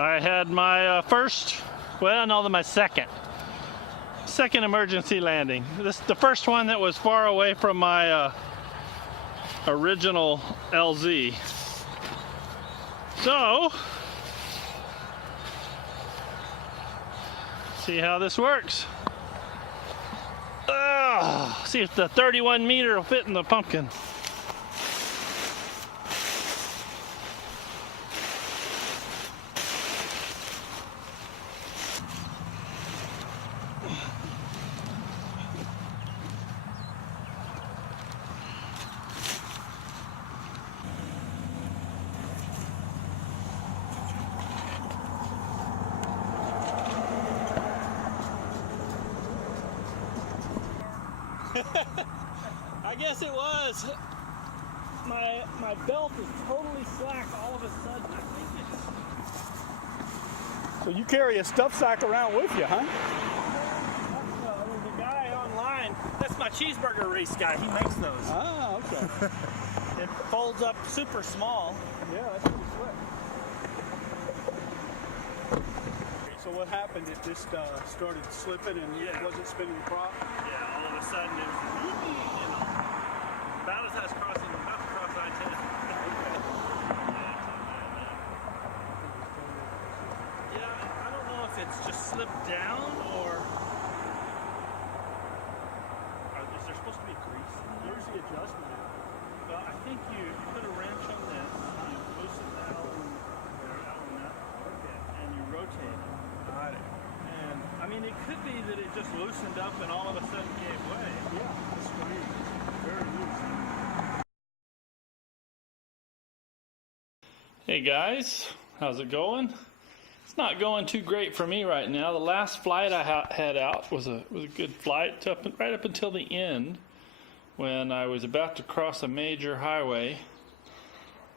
I had my my second emergency landing. This is the first one that was far away from my original LZ. So, see how this works. See if the 31 meter will fit in the pumpkin. I guess it was. My belt is totally slack all of a sudden. I think it's... So you carry a stuff sack around with you, huh? There's a guy online. That's my cheeseburger race guy. He makes those. Ah, okay. It folds up super small. Yeah, that's pretty slick. So what happened? It just started slipping and it wasn't spinning the prop? Yeah, all of a sudden it was about as I was crossing I-10. Yeah, I don't know if it's just slipped down or is there supposed to be grease in there? Where's the adjustment? Well, I think you put a wrench on this, you loosen the Allen nut, and you rotate it. Got it. And I mean, it could be that it just loosened up and all of a sudden gave way. Yeah, that's strange. Very loose. Hey guys, how's it going? It's not going too great for me right now. The last flight I had out was a good flight right up until the end, when I was about to cross a major highway,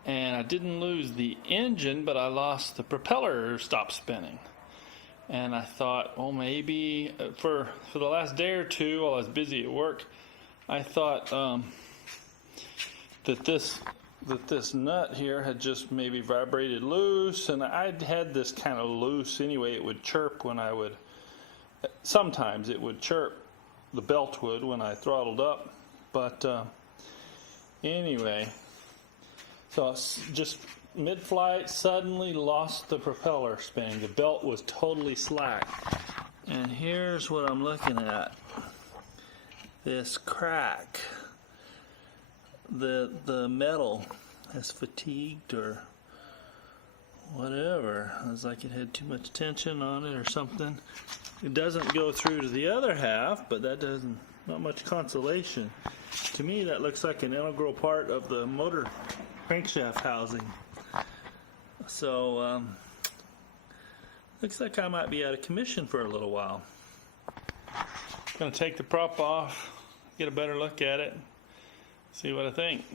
and I didn't lose the engine, but I lost the propeller stopped spinning. And I thought, well, maybe for the last day or two while I was busy at work, I thought that this nut here had just maybe vibrated loose, and I'd had this kind of loose anyway. It would chirp when I would, sometimes it would chirp, the belt would, when I throttled up. But anyway, so just mid-flight, suddenly lost the propeller spinning. The belt was totally slack. And here's what I'm looking at. This crack. The metal has fatigued or whatever. It was like it had too much tension on it or something. It doesn't go through to the other half, but that doesn't, not much consolation. To me, that looks like an integral part of the motor crankshaft housing. So, looks like I might be out of commission for a little while. Gonna take the prop off, get a better look at it, see what I think.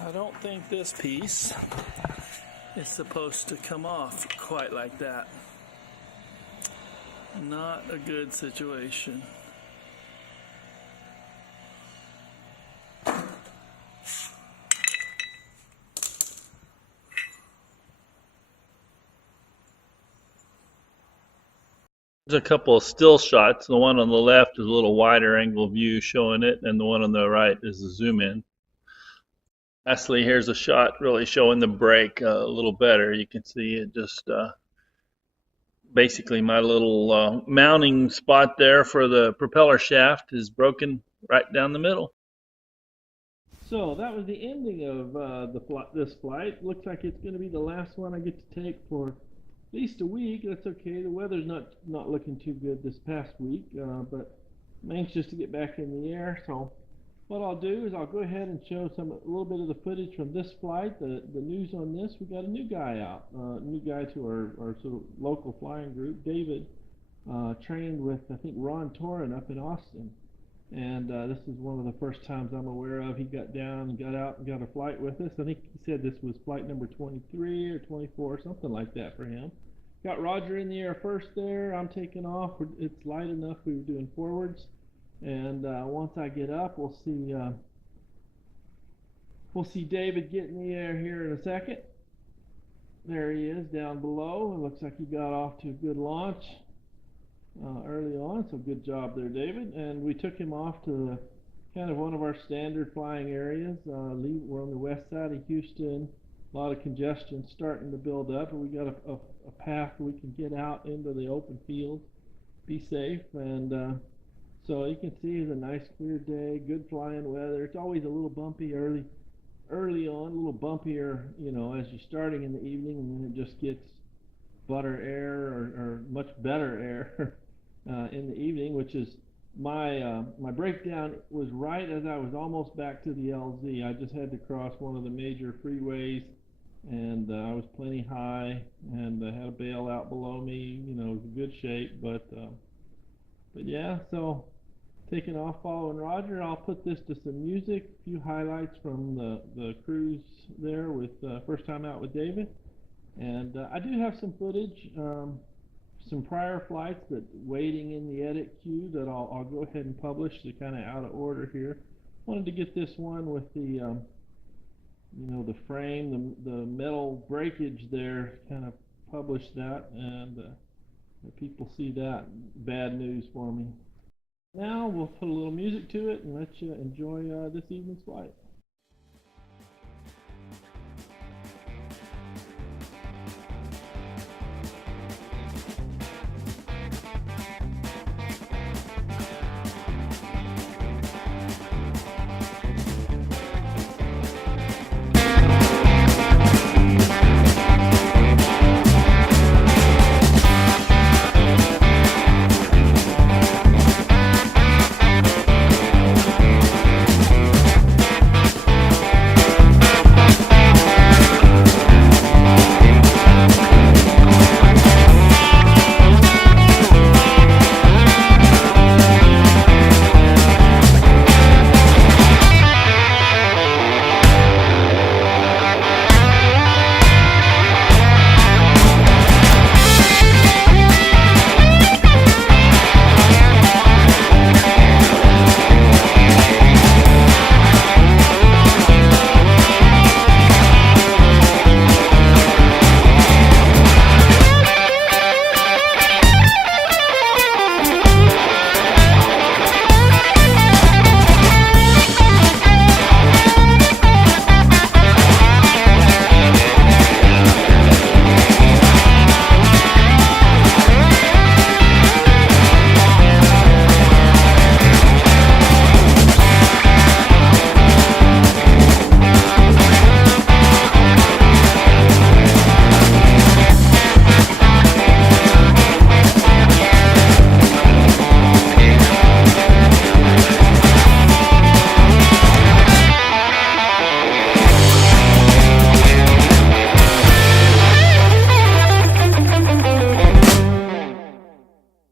I don't think this piece is supposed to come off quite like that. Not a good situation. There's a couple of still shots. The one on the left is a little wider angle view showing it, and the one on the right is a zoom in. Lastly, here's a shot really showing the brake a little better. You can see it just basically my little mounting spot there for the propeller shaft is broken right down the middle. So that was the ending of this flight. Looks like it's going to be the last one I get to take for at least a week. That's okay. The weather's not looking too good this past week, but I'm anxious to get back in the air. So what I'll do is I'll go ahead and show a little bit of the footage from this flight. The news on this: we got a new guy out, new guy to our sort of local flying group. David trained with, I think, Ron Torin up in Austin, And this is one of the first times I'm aware of he got down and got out and got a flight with us. I think he said this was flight number 23 or 24, something like that for him. Got Roger in the air first there. I'm taking off. It's light enough. We were doing forwards. And once I get up, we'll see David get in the air here in a second. There he is down below. It looks like he got off to a good launch early on, so good job there, David. And we took him off to the kind of one of our standard flying areas. We're on the west side of Houston. A lot of congestion starting to build up, and we got a path we can get out into the open field, be safe. And so you can see it's a nice clear day, good flying weather. It's always a little bumpy early on, a little bumpier, as you're starting in the evening, and then it just gets butter air or much better air in the evening, which is my breakdown was right as I was almost back to the LZ. I just had to cross one of the major freeways, and I was plenty high, and I had a bail out below me. It was in good shape, but yeah, so taking off following Roger. I'll put this to some music, a few highlights from the cruise there with first time out with David. And I do have some footage, some prior flights that waiting in the edit queue that I'll go ahead and publish. They're kind of out of order here. Wanted to get this one with the the frame, the metal breakage there, kind of publish that, and let people see that. Bad news for me. Now we'll put a little music to it and let you enjoy this evening's flight.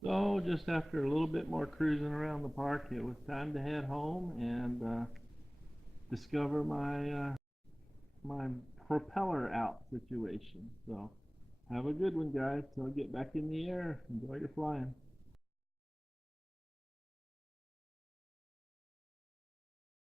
So just after a little bit more cruising around the park, it was time to head home and discover my propeller out situation. So have a good one, guys. So get back in the air. Enjoy your flying.